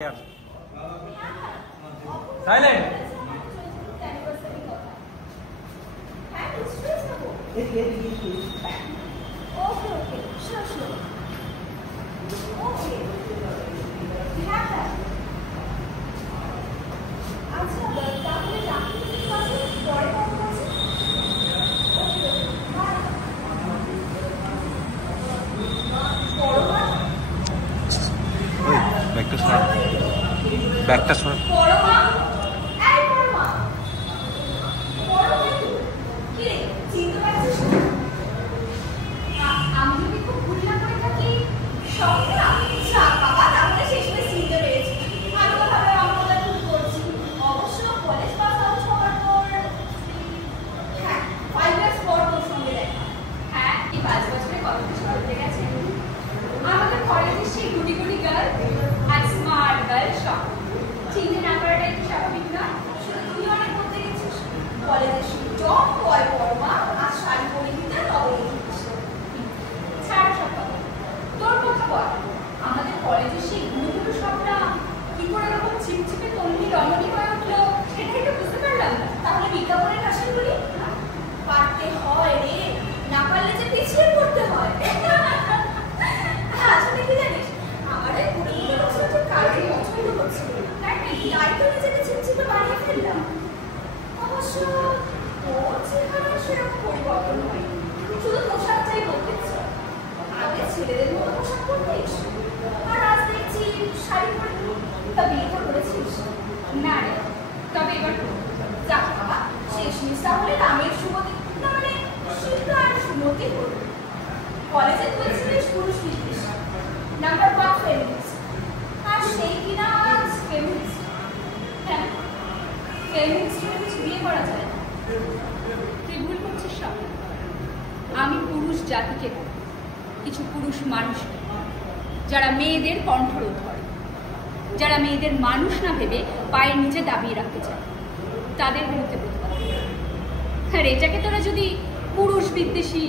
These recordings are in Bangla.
Silent. Okay, sure. Okay. We have that. আচ্ছা তাহলে রাখি পাশে পরে কথা আছে। Okay bye. পরমা ওই ব্যাগটা সরা। ব্যাগটা সরা। পরমা এই পরমা। পরমা কি রে চিনতে পারছিস না? আমি যদি খুব ভুল না করে থাকি সবটা আচ্ছা বাবা তাহলে শেষে চিনতে পেরেছি। আমি তো ভাবে আমরা ভুল করছি। অবশ্য কলেজ পাস আউট হওয়ার পর হ্যাঁ 5 ইয়ার্স পর তোর সঙ্গে দেখা। হ্যাঁ এই 5 বছরে কত কিছু ঘটে গেছে। আমাদের কলেজের সেই গুটি গুটি গার্ল আর স্মার্ট গার্ল সব চিনতে না করাটা একটু স্বাভাবিক না। শুধু তুই অনেক বলতে গেছিস কলেজের সেই টপ বয় পরমা আর শাড়ি পরে দিতে তবে ছাড় সব কথা। তোর কথা বল আমাদের কলেজের সেই গুলো সবটা কি করে এরকম চিপচিপে তন্নি রমণী হয়ে উঠলো সেটাই তো বুঝতে পারলাম না। তাহলে বিজ্ঞাপনের কাছেই বলি পারতে হয় রে, না পারলে যে পিছিয়ে পড়তে হয়। আসলে কি জানিস আমার এই পুরো বছরটা কালকে পছন্দ হচ্ছিল তাই তো নিজেকে চিপচিপে বানিয়ে ফেললাম। অবশ্য তোর চেহারা সেরকম পরিবর্তন হয়নি, শুধু পোশাকটাই বদলেছে। আগে ছেলেদের মতো পোশাক পরতিস আর আজ দেখছি শাড়ি পরে। তা বিয়েটা করেছিস? না রে, তবে এবার যাক বাবা শেষমেশ তাহলে রামের সুমতি না মানে সীতা আর সুমতি হল। কলেজে তুই ছিলিস পুরুষ বিদ্বেষ নাম্বার 1 ফেমিনিস্ট আর সেই কিনা আজ ফেমিনিস্ট। হ্যাঁ ফেমিনিস্ট হলে কিছু বিয়ে করা যায় না। তুই ভুল করছিস সব। আমি পুরুষ জাতিকে কিছু পুরুষ মানুষকে যারা মেয়েদের কণ্ঠরোধ করে, যারা মেয়েদের মানুষ না ভেবে পায়ের নিচে দাবিয়ে রাখতে চায় তাদের বিরুদ্ধে প্রতিবাদ। আর এটাকে তোরা যদি পুরুষ বিদ্বেষী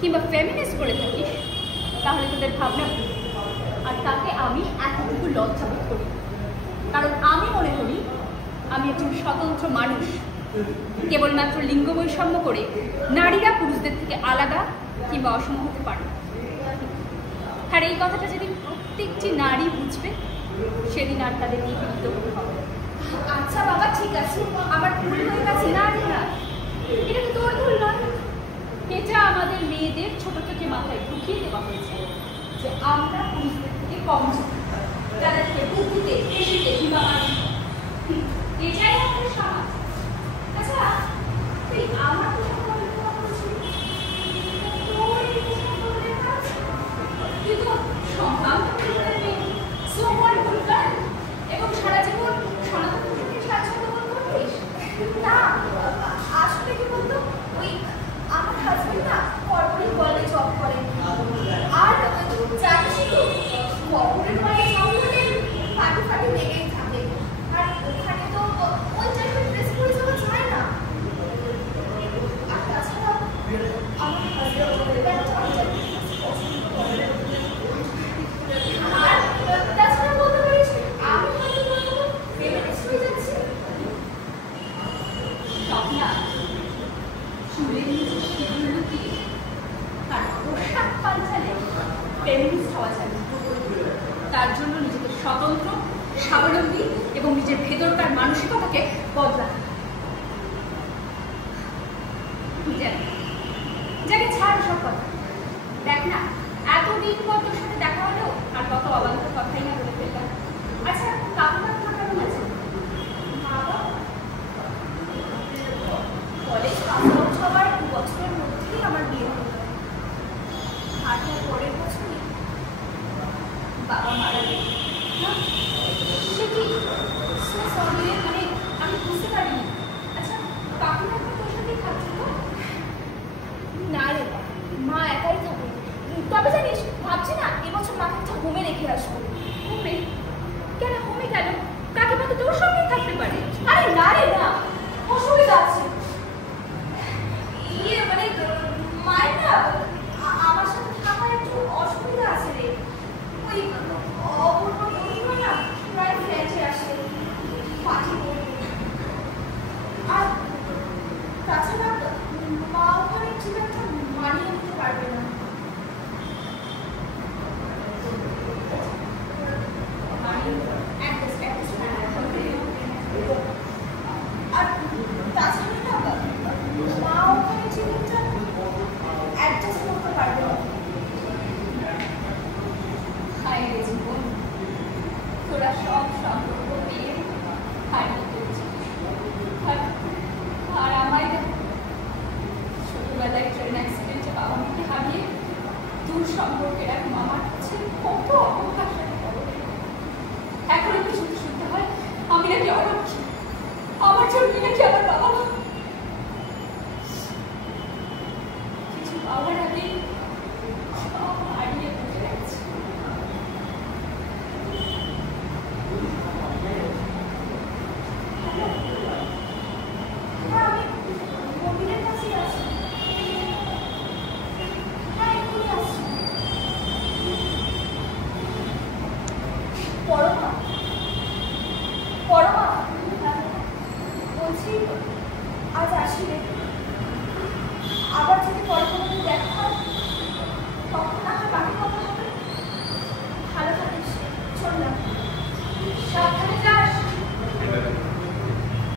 কিংবা ফেমিনিস্ট বলে থাকিস তাহলে তোদের ভাবনা ভুল। আর তাকে আমি এতটুকু লজ্জা বোধ করি, কারণ আমি মনে করি আমি একজন স্বতন্ত্র মানুষ। কেবলমাত্র লিঙ্গ বৈষম্য করে নারীরা পুরুষদের থেকে আলাদা কিংবা অসম হতে পারে। আর এই কথাটা যেদিন প্রত্যেকটি নারী বুঝবে সেদিন আর তাদের নিয়ে বিরুদ্ধ হতে হবে। আচ্ছা বাবা ঠিক আছে, আমার ভুল হয়ে গেছে। না এটা তো তোর ভুল নয়, এটা আমাদের মেয়েদের ছোট থেকে মাথায় ঢুকিয়ে দেওয়া হয়েছে যে আমরা পুরুষদের থেকে কম জানি, তাদেরকে বুদ্ধিতে কৃষিতে এটাই আমাদের সমাজ। আচ্ছা তুই আমার তুই তো সম্ভ্রান্ত পরিবারের মেয়ে, সো পরিবার এবং সারা জীবন সনাতন ধর্মকে স্বাচ্ছন্দ্য বোধ করতিস। না আসলে কি বলতো ওই আমার হাজবেন্ড না কর্পোরেট ওয়ার্ল্ডে জব করে আর জানিসই তো কর্পোরেট ওয়ার্ল্ডে জব করলে পার্টি লেগেই থাকে আর ওখানে তো ওই টাইপের ড্রেস পরে যাওয়া যায় না। আর তাছাড়া আমার হাজবেন্ড আর তাছাড়া বলতে পারিস আমি হয়তো তোর ফেমিনিস্ট হয়ে যাচ্ছি। স্বপ্না চুলের নিচে সিঁদুর লুকিয়ে আর পোশাক পাল্টালে ফেমিনিস্ট হওয়া যায়। তার জন্য নিজেকে স্বতন্ত্র স্বাবলম্বী এবং নিজের ভেতরকার মানসিকতাকে বদলাতে যাকে ছাড় সব কথা। দেখ না এতদিন পর তোর সাথে দেখা হলো আর কত অবান্তর কথাই না বলে ফেললাম। আচ্ছা কাকুমা কেমন আছে? কলেজ পাস আউট হওয়ার 2 বছরের মধ্যেই আমার বিয়ে হলো আর তার পরের বছরই বাবা মারা গেল। সে কি সরি মানে আমি বুঝতে পারিনি। আচ্ছা কাকুমা তোর সাথেই থাকছে তো? না রে মা একাই থাকে, তবে জানিস ভাবছি না এবছর মাকে একটা হোমে রেখে আসবো। হোমে সব সম্পর্ক পেয়ে হারিয়ে ফেলছি। আর আমায় ছোটবেলায় ট্রেন অ্যাক্সিডেন্টে বাবা মাকে হারিয়ে দূর সম্পর্কের এক মামার কাছে কত অবকাশের খবরে এখন একটু শুনতে হয় আমি নাকি অরক্ষী, আমার জন্য নাকি আমার বাবা মা